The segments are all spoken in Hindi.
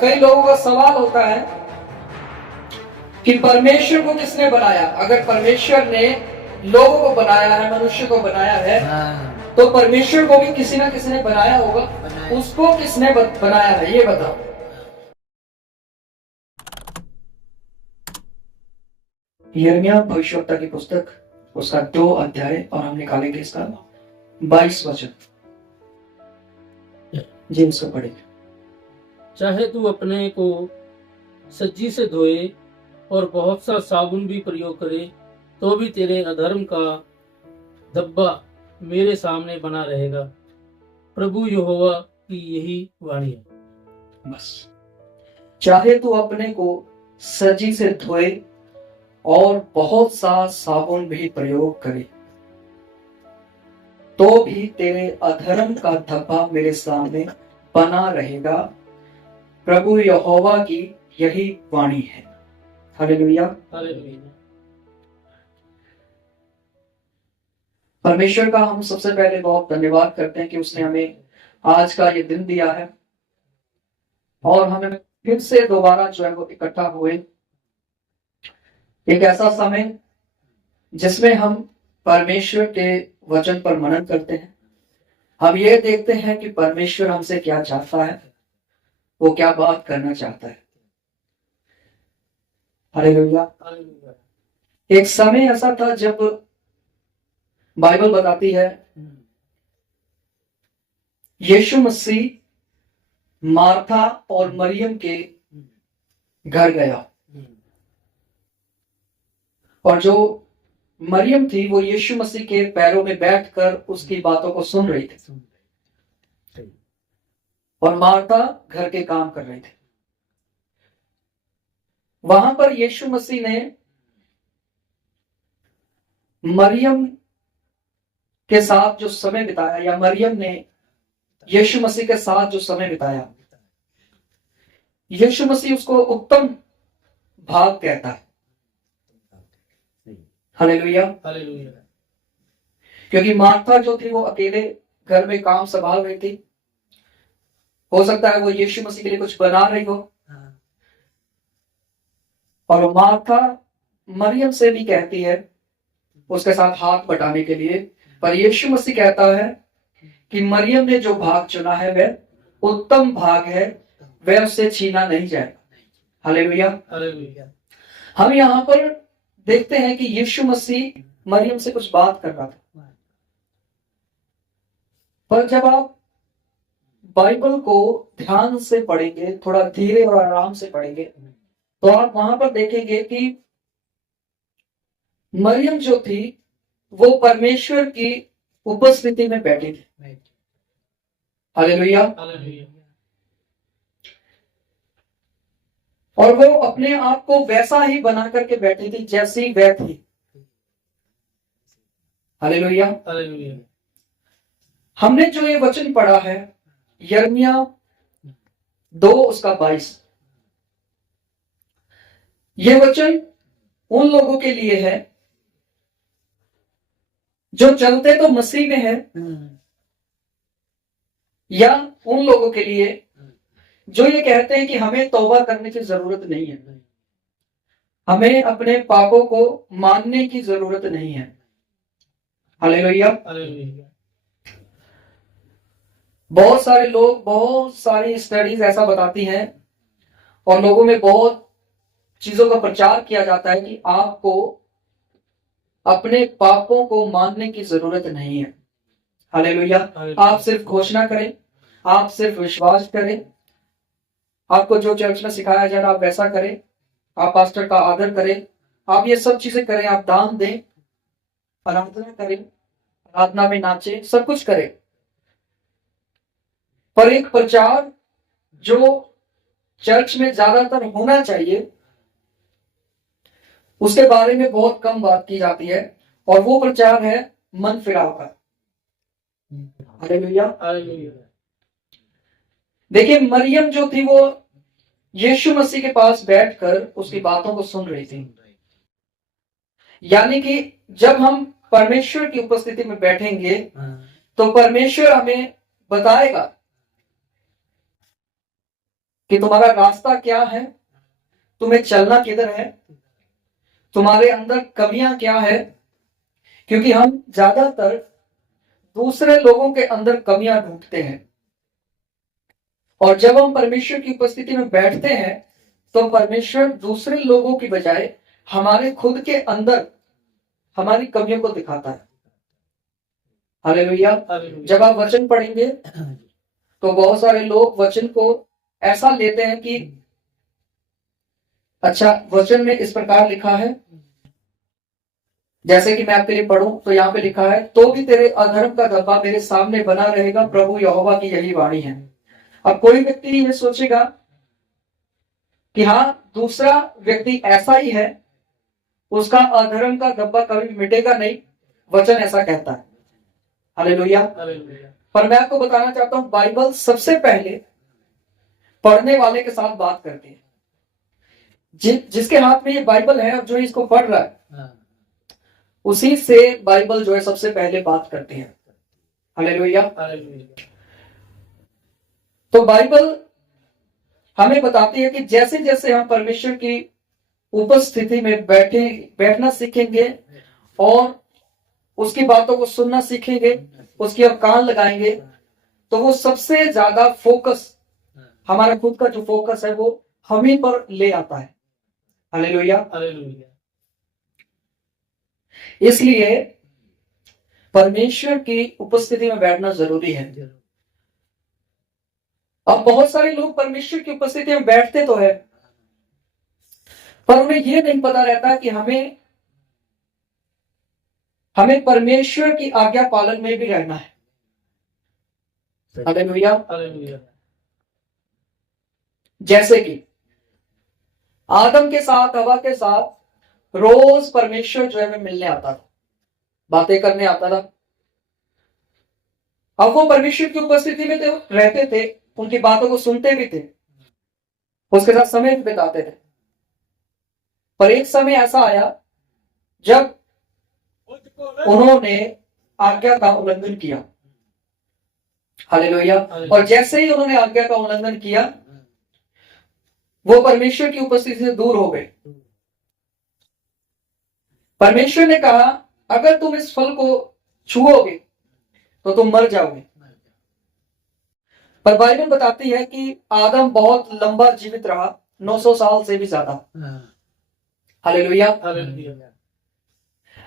कई लोगों का सवाल होता है कि परमेश्वर को किसने बनाया। अगर परमेश्वर ने लोगों को बनाया है, मनुष्य को बनाया है, तो परमेश्वर को भी किसी ना किसी ने बनाया होगा। उसको किसने बनाया है, ये बताओ। यिर्मयाह भविष्यवक्ता की पुस्तक, उसका 2 अध्याय, और हम निकालेंगे इसका 22 वचन। जी इसको पढ़ेंगे। चाहे तू अपने को सज्जी से धोए और बहुत सा साबुन भी प्रयोग करे, तो भी तेरे अधर्म का धब्बा मेरे सामने बना रहेगा। प्रभु यहोवा की यही वाणी है। बस, चाहे तू अपने को सज्जी से धोए और बहुत सा साबुन भी प्रयोग करे, तो भी तेरे अधर्म का धब्बा मेरे सामने बना रहेगा। प्रभु यहोवा की यही वाणी है। हालेलुया। हालेलुया। परमेश्वर का हम सबसे पहले बहुत धन्यवाद करते हैं कि उसने हमें आज का ये दिन दिया है और हमें फिर से दोबारा जो है वो इकट्ठा हुए। एक ऐसा समय जिसमें हम परमेश्वर के वचन पर मनन करते हैं। हम ये देखते हैं कि परमेश्वर हमसे क्या चाहता है, वो क्या बात करना चाहता है। हालेलुया। एक समय ऐसा था जब बाइबल बताती है यीशु मसीह मार्था और मरियम के घर गया, और जो मरियम थी वो यीशु मसीह के पैरों में बैठकर उसकी बातों को सुन रही थी, और मार्था घर के काम कर रही थी। वहां पर यीशु मसीह ने मरियम के साथ जो समय बिताया, या मरियम ने यीशु मसीह के साथ जो समय बिताया, यीशु मसीह उसको उत्तम भाग कहता है। हालेलुया। हालेलुया। क्योंकि मार्था जो थी वो अकेले घर में काम संभाल रही थी। हो सकता है वो यीशु मसीह के लिए कुछ बना रही हो, और मार्था मरियम से भी कहती है उसके साथ हाथ बटाने के लिए, पर यीशु मसीह कहता है कि मरियम ने जो भाग चुना है वह उत्तम भाग है, वह उससे छीना नहीं जाएगा। हालेलुया। हालेलुया। हम यहाँ पर देखते हैं कि यीशु मसीह मरियम से कुछ बात कर रहा था, पर जब आप बाइबल को ध्यान से पढ़ेंगे, थोड़ा धीरे और आराम से पढ़ेंगे, तो आप वहां पर देखेंगे कि मरियम जो थी वो परमेश्वर की उपस्थिति में बैठी थी। हालेलुया। हालेलुया। और वो अपने आप को वैसा ही बना करके बैठी थी जैसी वह थी। हालेलुया। हालेलुया। हमने जो ये वचन पढ़ा है यिर्मयाह 2 उसका 22, ये वचन उन लोगों के लिए है जो चलते तो मसीह में है, या उन लोगों के लिए जो ये कहते हैं कि हमें तौबा करने की जरूरत नहीं है, हमें अपने पापों को मानने की जरूरत नहीं है। हालेलुया। हालेलुया। बहुत सारे लोग, बहुत सारी स्टडीज ऐसा बताती हैं और लोगों में बहुत चीजों का प्रचार किया जाता है कि आपको अपने पापों को मानने की जरूरत नहीं है। हालेलुया। आप सिर्फ घोषणा करें, आप सिर्फ विश्वास करें, आपको जो चर्च में सिखाया जा रहा आप वैसा करें, आप पास्टर का आदर करें, आप ये सब चीजें करें, आप दान दें, आराधना करें, आराधना में नाचें, सब कुछ करें, पर एक प्रचार जो चर्च में ज्यादातर होना चाहिए उसके बारे में बहुत कम बात की जाती है, और वो प्रचार है मन फिराव का। हालेलुया। हालेलुया। देखिए मरियम जो थी वो यीशु मसीह के पास बैठकर उसकी बातों को सुन रही थी। यानी कि जब हम परमेश्वर की उपस्थिति में बैठेंगे तो परमेश्वर हमें बताएगा कि तुम्हारा रास्ता क्या है, तुम्हें चलना किधर है, तुम्हारे अंदर कमियां क्या है। क्योंकि हम ज्यादातर दूसरे लोगों के अंदर कमियां ढूंढते हैं, और जब हम परमेश्वर की उपस्थिति में बैठते हैं तो परमेश्वर दूसरे लोगों की बजाय हमारे खुद के अंदर हमारी कमियों को दिखाता है। हालेलुया। जब आप वचन पढ़ेंगे तो बहुत सारे लोग वचन को ऐसा लेते हैं कि अच्छा, वचन में इस प्रकार लिखा है, जैसे कि मैं आपके लिए पढ़ूं तो यहाँ पे लिखा है, तो भी तेरे अधर्म का धब्बा मेरे सामने बना रहेगा, प्रभु यहोवा की यही वाणी है। अब कोई व्यक्ति ये सोचेगा कि हाँ, दूसरा व्यक्ति ऐसा ही है, उसका अधर्म का धब्बा कभी मिटेगा नहीं, वचन ऐसा कहता है। हालेलुया। पर मैं आपको बताना चाहता हूं, बाइबल सबसे पहले पढ़ने वाले के साथ बात करती है। जिसके हाथ में ये बाइबल है और जो इसको पढ़ रहा है, उसी से बाइबल जो है सबसे पहले बात करती है। हालेलुया। तो बाइबल हमें बताती है कि जैसे जैसे हम परमेश्वर की उपस्थिति में बैठना सीखेंगे और उसकी बातों को सुनना सीखेंगे, उसकी ओर कान लगाएंगे, तो वो सबसे ज्यादा फोकस, हमारा खुद का जो फोकस है वो हम ही पर ले आता है। हालेलुया। इसलिए परमेश्वर की उपस्थिति में बैठना जरूरी है। अब बहुत सारे लोग परमेश्वर की उपस्थिति में बैठते तो है, पर उन्हें यह नहीं पता रहता कि हमें परमेश्वर की आज्ञा पालन में भी रहना है। हालेलुया। जैसे कि आदम के साथ, हवा के साथ रोज परमेश्वर जो है मिलने आता था, बातें करने आता था। अब वो परमेश्वर की उपस्थिति में रहते थे, उनकी बातों को सुनते भी थे, उसके साथ समय भी बिताते थे। पर एक समय ऐसा आया जब उन्होंने आज्ञा का उल्लंघन किया। हालेलुया। और जैसे ही उन्होंने आज्ञा का उल्लंघन किया, वो परमेश्वर की उपस्थिति से दूर हो गए। परमेश्वर ने कहा, अगर तुम इस फल को छुओगे तो तुम मर जाओगे। पर बाइबल बताती है कि आदम बहुत लंबा जीवित रहा, 900 साल से भी ज्यादा। हालेलुया।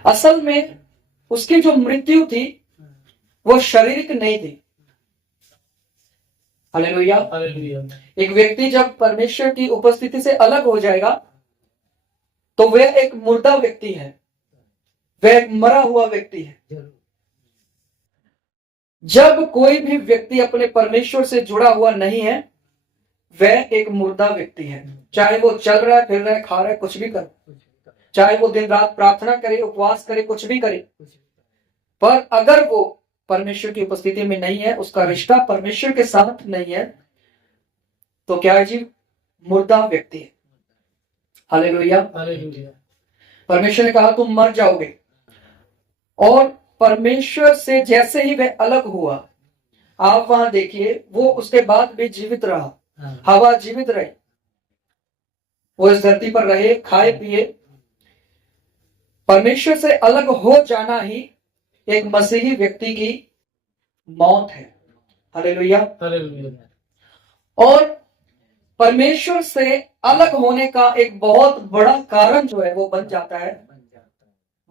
असल में उसकी जो मृत्यु थी वो शारीरिक नहीं थी। हालेलुया। एक व्यक्ति जब परमेश्वर की उपस्थिति से अलग हो जाएगा तो वह एक मुर्दा व्यक्ति है, वह एक मरा हुआ व्यक्ति है। जब कोई भी व्यक्ति अपने परमेश्वर से जुड़ा हुआ नहीं है, वह एक मुर्दा व्यक्ति है। चाहे वो चल रहा है, फिर रहा है, खा रहा है, कुछ भी करे, चाहे वो दिन रात प्रार्थना करे, उपवास करे, कुछ भी करे, पर अगर वो परमेश्वर की उपस्थिति में नहीं है, उसका रिश्ता परमेश्वर के साथ नहीं है, तो क्या है जी? मुर्दा व्यक्ति है। हालेलुया। परमेश्वर ने कहा तुम मर जाओगे। और परमेश्वर से जैसे ही वह अलग हुआ, आप वहां देखिए, वो उसके बाद भी जीवित रहा, हवा जीवित रही, वो इस धरती पर रहे, खाए पिए। परमेश्वर से अलग हो जाना ही एक मसीही व्यक्ति की मौत है। हालेलुया। और परमेश्वर से अलग होने का एक बहुत बड़ा कारण जो है वो बन जाता है,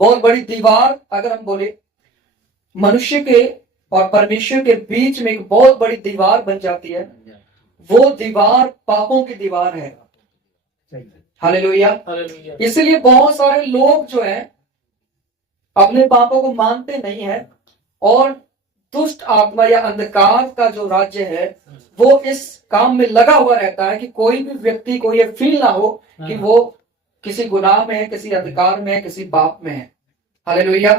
बहुत बड़ी दीवार। अगर हम बोले मनुष्य के और परमेश्वर के बीच में एक बहुत बड़ी दीवार बन जाती है, वो दीवार पापों की दीवार है। हालेलुया। इसलिए बहुत सारे लोग जो है अपने पापों को मानते नहीं है, और दुष्ट आत्मा या अंधकार का जो राज्य है वो इस काम में लगा हुआ रहता है कि कोई भी व्यक्ति को ये फील ना हो कि वो किसी गुनाह में है, किसी अंधकार में है, किसी पाप में है। हालेलुया।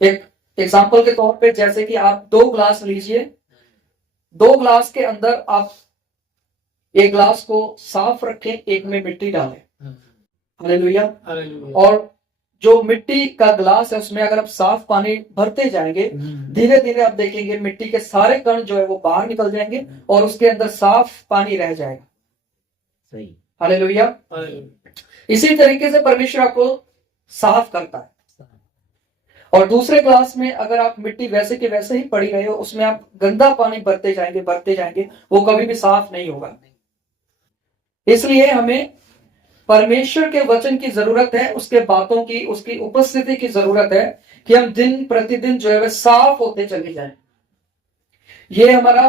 एक एग्जाम्पल के तौर पे, जैसे कि आप 2 ग्लास लीजिए, 2 ग्लास के अंदर आप एक ग्लास को साफ रखें, एक में मिट्टी डालें। हालेलुया। और जो मिट्टी का ग्लास है उसमें अगर आप साफ पानी भरते जाएंगे, धीरे धीरे आप देखेंगे मिट्टी के सारे कण जो है वो बाहर निकल जाएंगे और उसके अंदर साफ पानी रह जाएगा। सही। हालेलुया। इसी तरीके से परमेश्वर आपको साफ करता है। और दूसरे ग्लास में अगर आप मिट्टी वैसे के वैसे ही पड़ी रहे हो, उसमें आप गंदा पानी भरते जाएंगे, वो कभी भी साफ नहीं होगा। इसलिए हमें परमेश्वर के वचन की जरूरत है, उसके बातों की, उसकी उपस्थिति की जरूरत है कि हम दिन प्रतिदिन जो है वह साफ होते चले जाएं। ये हमारा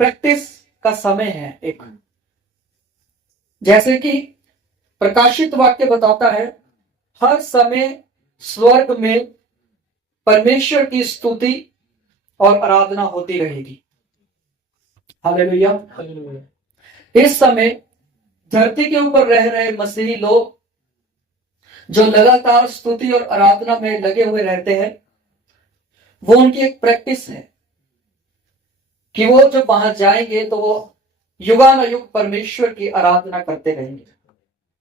प्रैक्टिस का समय है। एक जैसे कि प्रकाशित वाक्य बताता है, हर समय स्वर्ग में परमेश्वर की स्तुति और आराधना होती रहेगी। हालेलुया। इस समय धरती के ऊपर रह रहे मसीही लोग जो लगातार स्तुति और आराधना में लगे हुए रहते हैं, वो उनकी एक प्रैक्टिस है कि वो जब वहां जाएंगे तो वो युगानुयुग परमेश्वर की आराधना करते रहेंगे।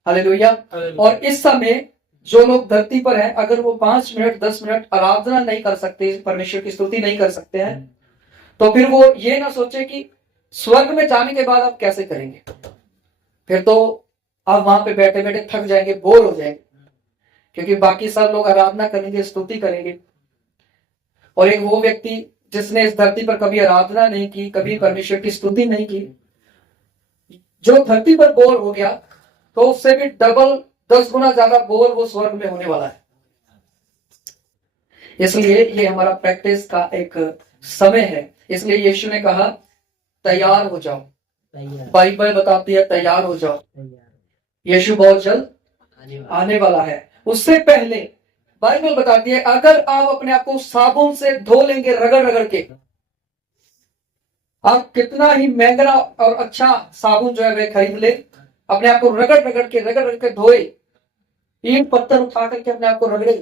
हालेलुया। और इस समय जो लोग धरती पर हैं, अगर वो 5 मिनट 10 मिनट आराधना नहीं कर सकते, परमेश्वर की स्तुति नहीं कर सकते हैं, तो फिर वो ये ना सोचे कि स्वर्ग में जाने के बाद आप कैसे करेंगे। फिर तो आप वहां पे बैठे बैठे थक जाएंगे, बोर हो जाएंगे, क्योंकि बाकी सब लोग आराधना करेंगे, स्तुति करेंगे, और एक वो व्यक्ति जिसने इस धरती पर कभी आराधना नहीं की, कभी परमेश्वर की स्तुति नहीं की, जो धरती पर बोर हो गया, तो उससे भी डबल 10 गुना ज्यादा बोर वो स्वर्ग में होने वाला है। इसलिए ये हमारा प्रैक्टिस का एक समय है। इसलिए यीशु ने कहा तैयार हो जाओ। बाइबल बताती है तैयार हो जाओ, यीशु बहुत जल्द आने वाला है। उससे पहले बाइबल बताती है अगर आप अपने आप को साबुन से धो लेंगे, रगड़ रगड़ के, आप कितना ही महंगा और अच्छा साबुन जो है वह खरीद ले, अपने आप को रगड़ रगड़ के धोए, ईंट पत्थर उठा करके अपने आप को रगड़े,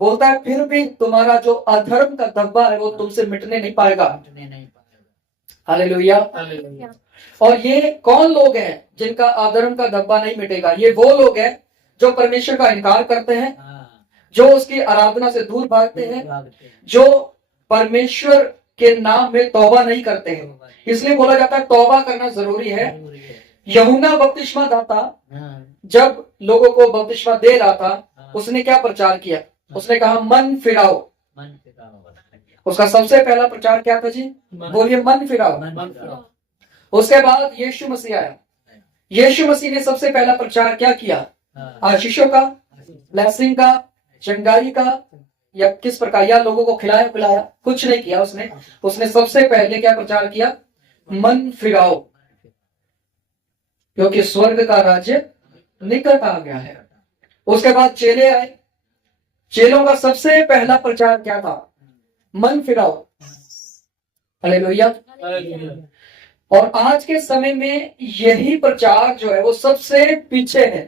बोलता है फिर भी तुम्हारा जो अधर्म का धब्बा है वो तुमसे मिटने नहीं पाएगा। हालेलुया। और ये कौन लोग हैं जिनका अधर्म का धब्बा नहीं मिटेगा? ये वो लोग हैं जो परमेश्वर का इनकार करते हैं, जो उसकी आराधना से दूर भागते हैं, जो परमेश्वर के नाम में तौबा नहीं करते हैं। इसलिए बोला जाता है तौबा करना जरूरी है। यूहन्ना बपतिस्मा दाता जब लोगों को बपतिस्मा दे रहा था, उसने क्या प्रचार किया? उसने कहा मन फिराओ। उसका सबसे पहला प्रचार क्या था जी? बोलिए मन फिराओ। उसके बाद यीशु मसीह आया। यीशु मसीह ने सबसे पहला प्रचार क्या किया? आशीषों का, ब्लेसिंग का, चंगाई का, या किस प्रकार, या लोगों को खिलाया पिलाया? कुछ नहीं किया उसने। उसने सबसे पहले क्या प्रचार किया? मन फिराओ, क्योंकि स्वर्ग का राज्य निकट आ गया है। उसके बाद चेले आए। चेलों का सबसे पहला प्रचार क्या था? मन फिराओ। हालेलुया। और आज के समय में यही प्रचार जो है वो सबसे पीछे है।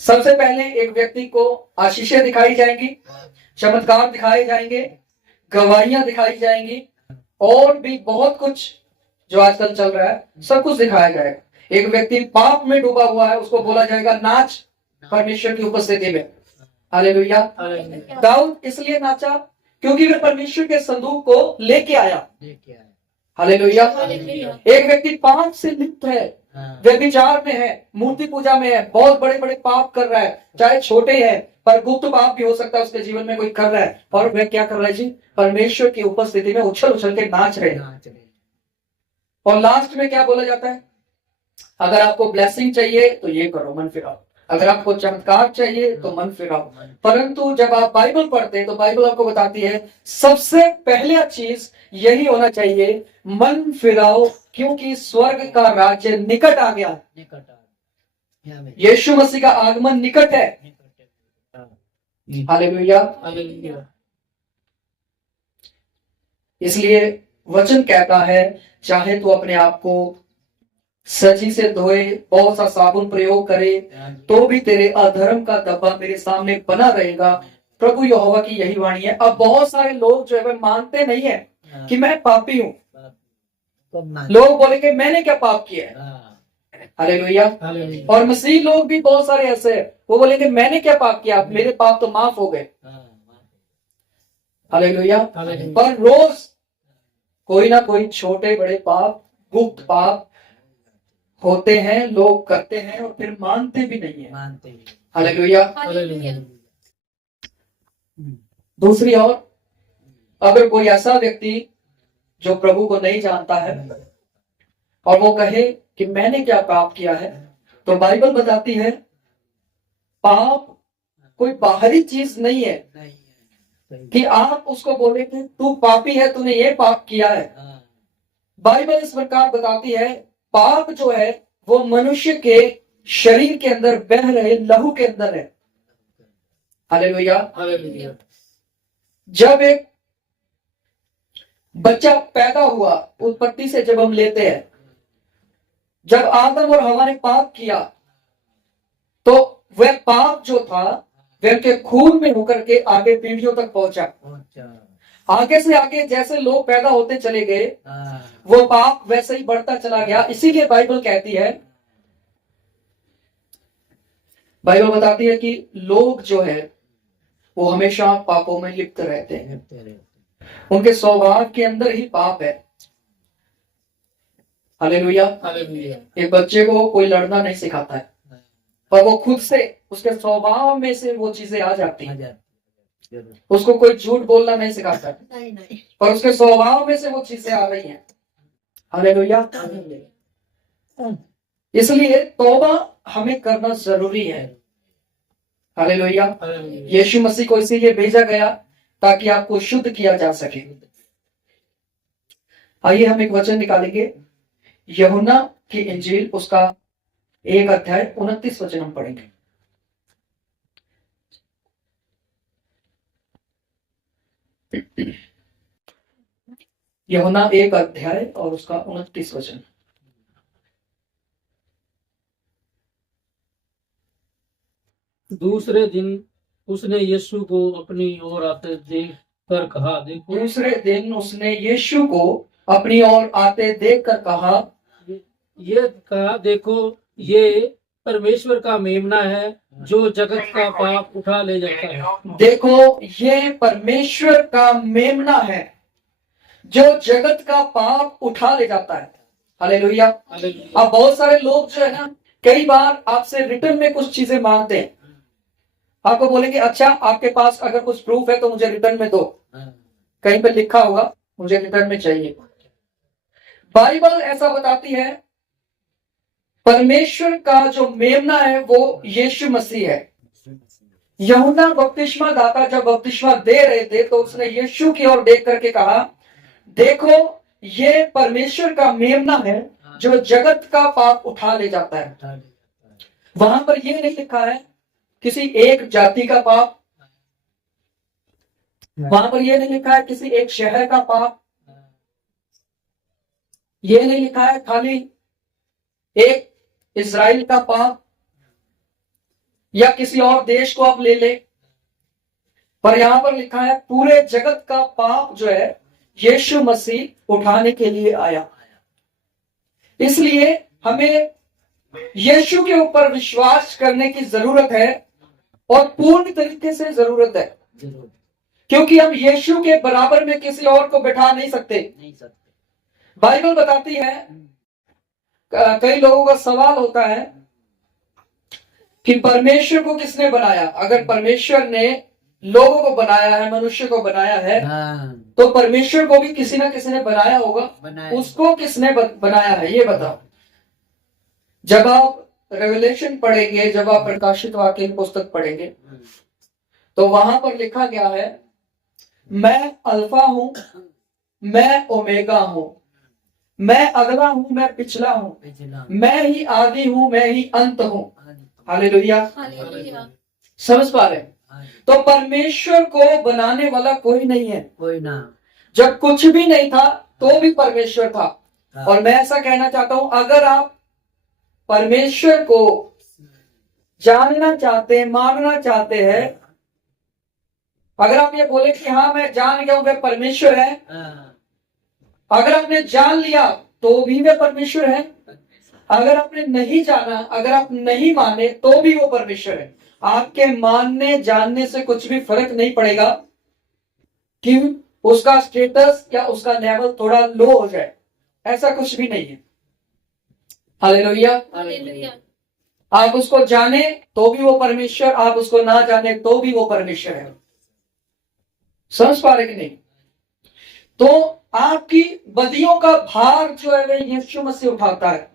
सबसे पहले एक व्यक्ति को आशीषें दिखाई जाएंगी, चमत्कार दिखाए जाएंगे, गवाहियां दिखाई जाएंगी, और भी बहुत कुछ जो आजकल चल रहा है सब कुछ दिखाया जाएगा। एक व्यक्ति पाप में डूबा हुआ है, उसको बोला जाएगा नाच परमेश्वर की उपस्थिति में। हालेलुया। दाऊद इसलिए नाचा क्योंकि वह परमेश्वर के संदूक को लेके आया। हालेलुया। एक व्यक्ति पाप से लिप्त है, व्यभिचार में है, मूर्ति पूजा में है, बहुत बड़े बड़े पाप कर रहा है, चाहे छोटे हैं पर गुप्त पाप भी हो सकता है उसके जीवन में कोई कर रहा है, और वह क्या कर रहा है जी? परमेश्वर की उपस्थिति में उछल उछल के नाच रहे हैं। और लास्ट में क्या बोला जाता है? अगर आपको ब्लेसिंग चाहिए तो ये करो, मन फिराओ। अगर आपको चमत्कार चाहिए तो मन फिराओ। परंतु जब आप बाइबल पढ़ते हैं तो बाइबल आपको बताती है सबसे पहले चीज यही होना चाहिए, मन फिराओ, क्योंकि स्वर्ग का राज्य निकट आ गया। यीशु मसीह का आगमन निकट है। हालेलुया। इसलिए वचन कहता है चाहे तो अपने आप को सची से धोए, बहुत सा साबुन प्रयोग करे, तो भी तेरे अधर्म का धब्बा मेरे सामने बना रहेगा। प्रभु यहोवा की यही वाणी है। अब बहुत सारे लोग जो है वे मानते नहीं है कि मैं पापी हूं। लोग बोलेंगे मैंने क्या पाप किया है? हालेलुया। हालेलुया। और मसीह लोग भी बहुत सारे ऐसे हैं, वो बोलेंगे मैंने क्या पाप किया, मेरे पाप तो माफ हो गए। हालेलुया। हालेलुया। पर रोज कोई ना कोई छोटे बड़े पाप, गुप्त पाप होते हैं, लोग करते हैं और फिर मानते भी नहीं है। हालेलुया। हालेलुया। दूसरी ओर अगर कोई ऐसा व्यक्ति जो प्रभु को नहीं जानता है और वो कहे कि मैंने क्या पाप किया है, तो बाइबल बताती है पाप कोई बाहरी चीज नहीं है कि आप उसको बोले कि तू पापी है, तूने ये पाप किया है। बाइबल इस प्रकार बताती है पाप जो है वो मनुष्य के शरीर के अंदर बह रहे लहू के अंदर है। हालेलुया। हालेलुया। जब एक बच्चा पैदा हुआ, उत्पत्ति से जब हम लेते हैं, जब आदम और हवा ने पाप किया तो वह पाप जो था वह के खून में होकर के आगे पीढ़ियों तक पहुंचा। आगे से आगे जैसे लोग पैदा होते चले गए वो पाप वैसे ही बढ़ता चला गया। इसीलिए बाइबल कहती है, बाइबल बताती है कि लोग जो है वो हमेशा पापों में लिप्त रहते हैं, उनके स्वभाव के अंदर ही पाप है। हालेलुया। हालेलुया। एक बच्चे को कोई लड़ना नहीं सिखाता है, पर वो खुद से उसके स्वभाव में से वो चीजें आ जाती हैं। उसको कोई झूठ बोलना नहीं सिखाता है, पर उसके स्वभाव में से वो चीजें आ रही हैं। हालेलुया। इसलिए तौबा हमें करना जरूरी है। हालेलुया। यीशु मसीह को इसीलिए भेजा गया ताकि आपको शुद्ध किया जा सके। आइए हम एक वचन निकालेंगे, यूहन्ना की इंजील उसका 1 अध्याय 29 वचन हम पढ़ेंगे। यूहन्ना 1 अध्याय और उसका 29 वचन। दूसरे दिन उसने यीशु को अपनी ओर आते देख कर कहा, देखो। दूसरे दिन उसने यीशु को अपनी ओर आते देखकर कहा, ये कहा, देखो ये परमेश्वर का मेमना है जो जगत का पाप उठा ले जाता है। देखो ये परमेश्वर का मेमना है जो जगत का पाप उठा ले जाता है। हालेलुया। हालेलुया। अब बहुत सारे लोग जो है ना, कई बार आपसे रिटर्न में कुछ चीजें मांगते हैं। आपको बोलेंगे अच्छा आपके पास अगर कुछ प्रूफ है तो मुझे रिटर्न में दो, कहीं पे लिखा होगा मुझे रिटर्न में चाहिए। बाइबल ऐसा बताती है परमेश्वर का जो मेमना है वो यीशु मसीह है। यूहन्ना बपतिस्मा दाता जब बपतिस्मा दे रहे थे तो उसने यीशु की ओर देख करके कहा, देखो ये परमेश्वर का मेमना है जो जगत का पाप उठा ले जाता है। वहां पर यह नहीं लिखा है किसी एक जाति का पाप, वहां पर यह नहीं लिखा है किसी एक शहर का पाप, यह नहीं लिखा है खाली एक इजराइल का पाप या किसी और देश को आप ले ले, पर यहां पर लिखा है पूरे जगत का पाप जो है यीशु मसीह उठाने के लिए आया। इसलिए हमें यीशु के ऊपर विश्वास करने की जरूरत है और पूर्ण तरीके से जरूरत है, क्योंकि हम यीशु के बराबर में किसी और को बैठा नहीं सकते। बाइबल बताती है, कई लोगों का सवाल होता है कि परमेश्वर को किसने बनाया। अगर परमेश्वर ने लोगों को बनाया है, मनुष्य को बनाया है, तो परमेश्वर को भी किसी ना किसी ने बनाया होगा। उसको किसने बनाया है ये बताओ। जब आप रेवलेशन पढ़ेंगे, जब आप प्रकाशित वाक्य की पुस्तक पढ़ेंगे, तो वहां पर लिखा गया है मैं अल्फा हूं, मैं ओमेगा हूं, मैं अगला हूं, मैं पिछला हूं, मैं ही आदि हूं, मैं ही अंत हूं। हालेलुया। समझ पा रहे? तो परमेश्वर को बनाने वाला कोई नहीं है, कोई ना। जब कुछ भी नहीं था तो भी परमेश्वर था। और मैं ऐसा कहना चाहता हूं, अगर आप परमेश्वर को जानना चाहते हैं, मानना चाहते हैं, अगर आप ये बोले कि हाँ मैं जान गया हूं वह परमेश्वर है, अगर आपने जान लिया तो भी वह परमेश्वर है। अगर आपने नहीं जाना, अगर आप नहीं माने, तो भी वो परमेश्वर है। आपके मानने जानने से कुछ भी फर्क नहीं पड़ेगा कि उसका स्टेटस या उसका लेवल थोड़ा लो हो जाए, ऐसा कुछ भी नहीं है। हालेलुया। हालेलुया। आप उसको जाने तो भी वो परमेश्वर, आप उसको ना जाने तो भी वो परमेश्वर है। समझ पा रहे कि नहीं? तो आपकी बदियों का भार जो है वह यीशु मसीह उठाता है।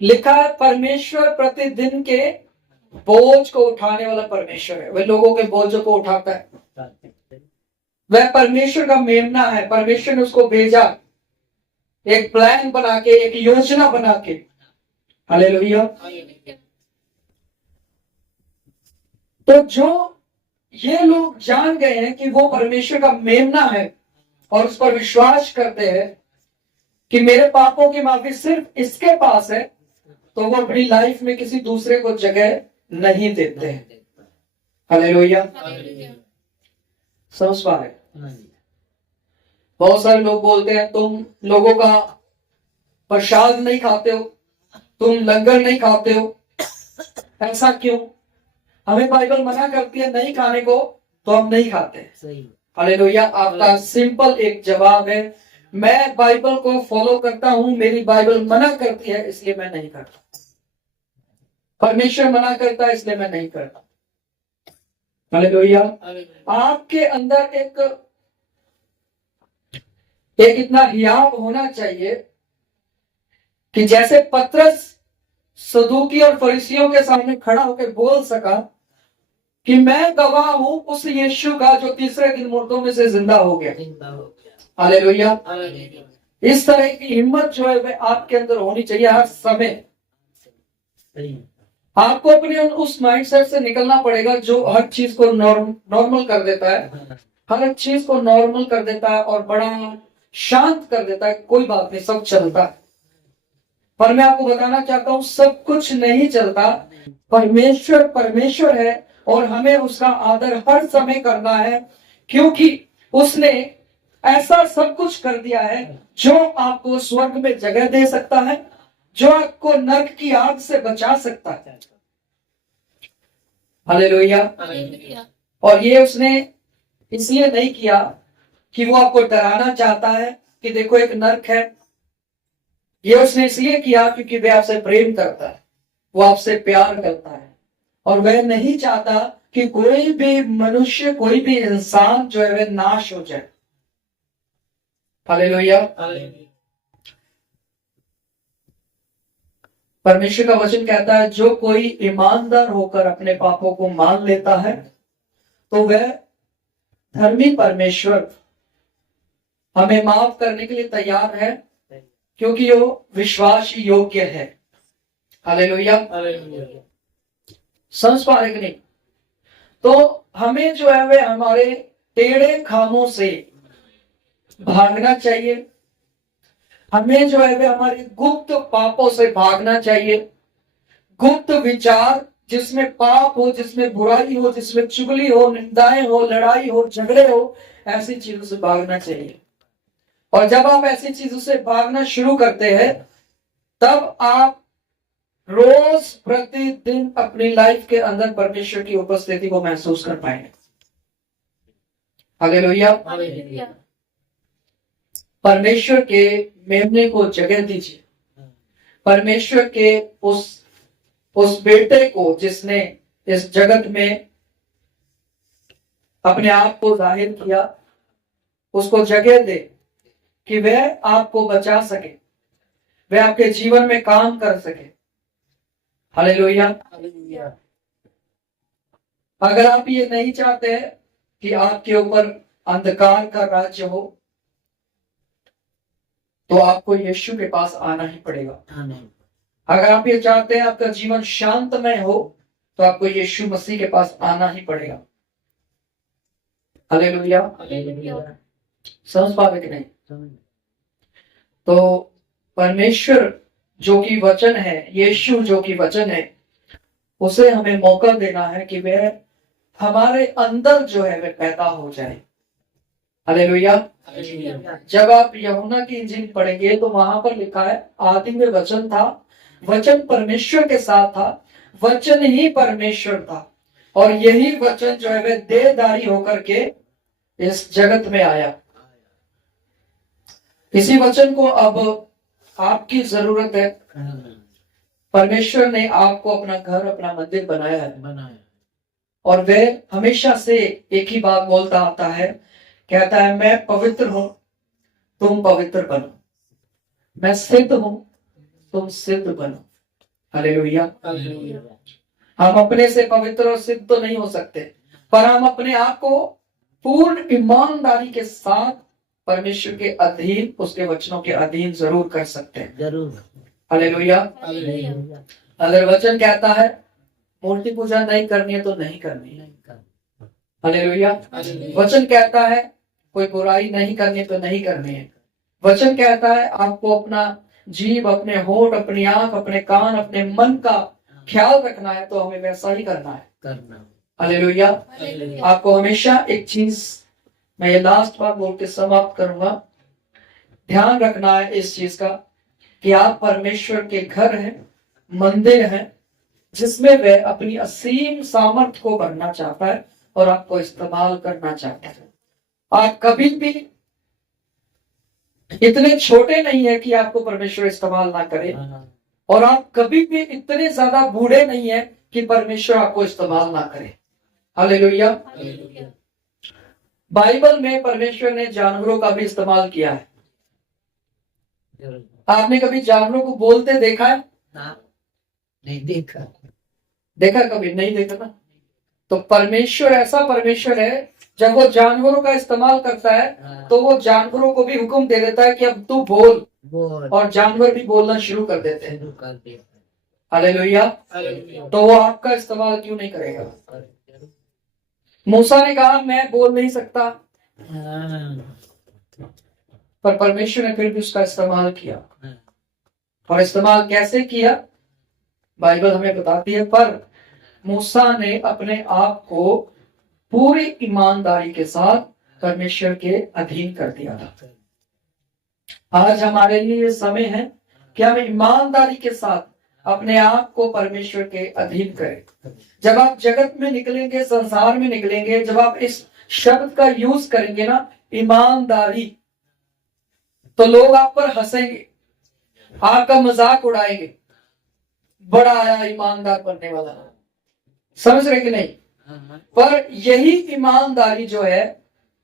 लिखा है परमेश्वर प्रतिदिन के बोझ को उठाने वाला परमेश्वर है। वह लोगों के बोझों को उठाता है। वह परमेश्वर का मेमना है। परमेश्वर ने उसको भेजा एक प्लान बना के, एक योजना बना के। हालेलुया। तो जो ये लोग जान गए हैं कि वो परमेश्वर का मेमना है और उस पर विश्वास करते हैं कि मेरे पापों की माफी सिर्फ इसके पास है, तो वो अपनी लाइफ में किसी दूसरे को जगह नहीं देते हैं। हालेलुया। समझ पा रहे? बहुत सारे लोग बोलते हैं तुम लोगों का प्रसाद नहीं खाते हो, तुम लंगर नहीं खाते हो, ऐसा क्यों? हमें बाइबल मना करती है नहीं खाने को, तो हम नहीं खाते। हालेलुया। आपका सिंपल एक जवाब है, मैं बाइबल को फॉलो करता हूं, मेरी बाइबल मना करती है इसलिए मैं नहीं करता। परमेश्वर मना करता है इसलिए मैं नहीं करता। हालेलुया। आपके अंदर एक इतना हियाव होना चाहिए कि जैसे पतरस सदूकी और फरीसियों के सामने खड़ा होकर बोल सका कि मैं गवाह हूं उस यीशु का जो तीसरे दिन मुर्दों में से जिंदा हो गया। हालेलुया। इस तरह की हिम्मत जो है वह आपके अंदर होनी चाहिए हर समय। आपको अपने उस माइंडसेट से निकलना पड़ेगा जो हर चीज को नॉर्मल कर देता है, हर चीज को नॉर्मल कर देता है और बड़ा शांत कर देता है। कोई बात नहीं, सब चलता है। पर मैं आपको बताना चाहता हूं सब कुछ नहीं चलता। परमेश्वर परमेश्वर है और हमें उसका आदर हर समय करना है, क्योंकि उसने ऐसा सब कुछ कर दिया है जो आपको स्वर्ग में जगह दे सकता है, जो आपको नरक की आग से बचा सकता है। हालेलुया। और ये उसने इसलिए नहीं किया कि वो आपको डराना चाहता है कि देखो एक नरक है। ये उसने इसलिए किया क्योंकि वह आपसे प्रेम करता है, वो आपसे प्यार करता है और वह नहीं चाहता कि कोई भी मनुष्य, कोई भी इंसान जो है वह नाश हो जाए। हालेलुया। परमेश्वर का वचन कहता है जो कोई ईमानदार होकर अपने पापों को मान लेता है तो वह धर्मी परमेश्वर हमें माफ करने के लिए तैयार है, क्योंकि वो विश्वास योग्य है। हालेलुया। समझ पा रहे कि नहीं? तो हमें जो है वह हमारे टेढ़े खामों से भागना चाहिए। हमें जो है वह हमारे गुप्त पापों से भागना चाहिए। गुप्त विचार जिसमें पाप हो, जिसमें बुराई हो, जिसमें चुगली हो, निंदाएं हो, लड़ाई हो, झगड़े हो, ऐसी चीजों से भागना चाहिए। और जब आप ऐसी चीजों से भागना शुरू करते हैं तब आप रोज प्रतिदिन अपनी लाइफ के अंदर परमेश्वर की उपस्थिति को महसूस कर पाएंगे। हालेलुया। परमेश्वर के मेमने को जगह दीजिए। परमेश्वर के उस बेटे को जिसने इस जगत में अपने आप को जाहिर किया, उसको जगह दे कि वह आपको बचा सके, वह आपके जीवन में काम कर सके। हालेलुया। अगर आप ये नहीं चाहते कि आपके ऊपर अंधकार का राज्य हो तो आपको यीशु के पास आना ही पड़ेगा। अगर आप ये चाहते हैं आपका जीवन शांतमय हो तो आपको यीशु मसीह के पास आना ही पड़ेगा। हालेलुया। समझ पा रहे कि नहीं? तो परमेश्वर जो कि वचन है, यीशु जो कि वचन है, उसे हमें मौका देना है कि वह हमारे अंदर जो है वह पैदा हो जाए। हालेलुया। हालेलुया। जब आप यूहन्ना की इंजील पढ़ेंगे तो वहां पर लिखा है आदि में वचन था, वचन परमेश्वर के साथ था, वचन ही परमेश्वर था, और यही वचन जो है वह देहधारी होकर के इस जगत में आया। इसी वचन को अब आपकी जरूरत है। परमेश्वर ने आपको अपना घर, अपना मंदिर बनाया है, और वह हमेशा से एक ही बात बोलता आता है, कहता है मैं पवित्र हूं, तुम पवित्र बनो, मैं सिद्ध हूं, तुम सिद्ध बनो। हालेलुया। हालेलुया। हम अपने से पवित्र और सिद्ध तो नहीं हो सकते, पर हम अपने आप को पूर्ण ईमानदारी के साथ परमेश्वर के अधीन, उसके वचनों के अधीन जरूर कर सकते हैं। जरूर। हालेलुया। हालेलुया। अगर वचन कहता है मूर्ति पूजा नहीं करनी है तो नहीं करनी है। हालेलुया। वचन कहता है कोई बुराई नहीं करनी तो नहीं करनी है। वचन कहता है आपको अपना जीभ, अपने होंठ, अपनी आंख, अपने कान, अपने मन का ख्याल रखना है तो हमें वैसा ही करना है। हालेलुया। आपको हमेशा एक चीज, मैं ये लास्ट बात बोल के समाप्त करूंगा, ध्यान रखना है इस चीज का कि आप परमेश्वर के घर हैं, मंदिर हैं, जिसमें वह अपनी असीम सामर्थ को भरना चाहता है और आपको इस्तेमाल करना चाहता है। आप कभी भी इतने छोटे नहीं है कि आपको परमेश्वर इस्तेमाल ना करे, और आप कभी भी इतने ज्यादा बूढ़े नहीं है कि परमेश्वर आपको इस्तेमाल ना करे। हालेलुया। बाइबल में परमेश्वर ने जानवरों का भी इस्तेमाल किया है। आपने कभी जानवरों को बोलते देखा है? नहीं देखा। देखा? कभी नहीं देखा ना। तो परमेश्वर ऐसा परमेश्वर है, जब वो जानवरों का इस्तेमाल करता है तो वो जानवरों को भी हुक्म दे देता है कि अब तू बोल, और जानवर भी बोलना शुरू कर देते हैं। हालेलुया। तो वो आपका इस्तेमाल क्यों नहीं करेगा? मूसा ने कहा मैं बोल नहीं सकता, पर परमेश्वर ने फिर भी उसका इस्तेमाल किया। और इस्तेमाल कैसे किया बाइबल हमें बताती है, पर मूसा ने अपने आप को पूरी ईमानदारी के साथ परमेश्वर के अधीन कर दिया था। आज हमारे लिए ये समय है कि हम ईमानदारी के साथ अपने आप को परमेश्वर के अधीन करें। जब आप जगत में निकलेंगे, संसार में निकलेंगे, जब आप इस शब्द का यूज करेंगे ना, ईमानदारी, तो लोग आप पर हंसेंगे, आपका मजाक उड़ाएंगे, बड़ा आया ईमानदार बनने वाला। समझ रहे कि नहीं? पर यही ईमानदारी जो है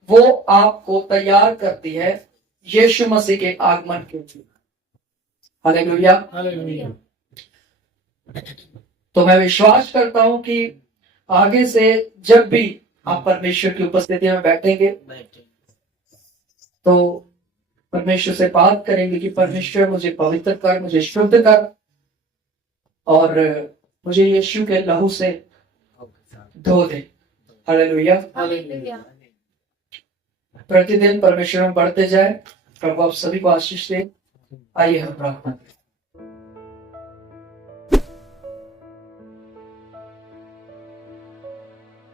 वो आपको तैयार करती है यीशु मसीह के आगमन के लिए। हालेलुया। हालेलुया। तो मैं विश्वास करता हूं कि आगे से जब भी आप परमेश्वर की उपस्थिति में बैठेंगे तो परमेश्वर से बात करेंगे कि परमेश्वर मुझे पवित्र कर, मुझे शुद्ध कर, और मुझे यीशु के लहू से धो दे। हालेलुया। प्रतिदिन परमेश्वर में बढ़ते जाए। प्रभु आप सभी को आशीष दे। आइए हम प्रार्थना करें।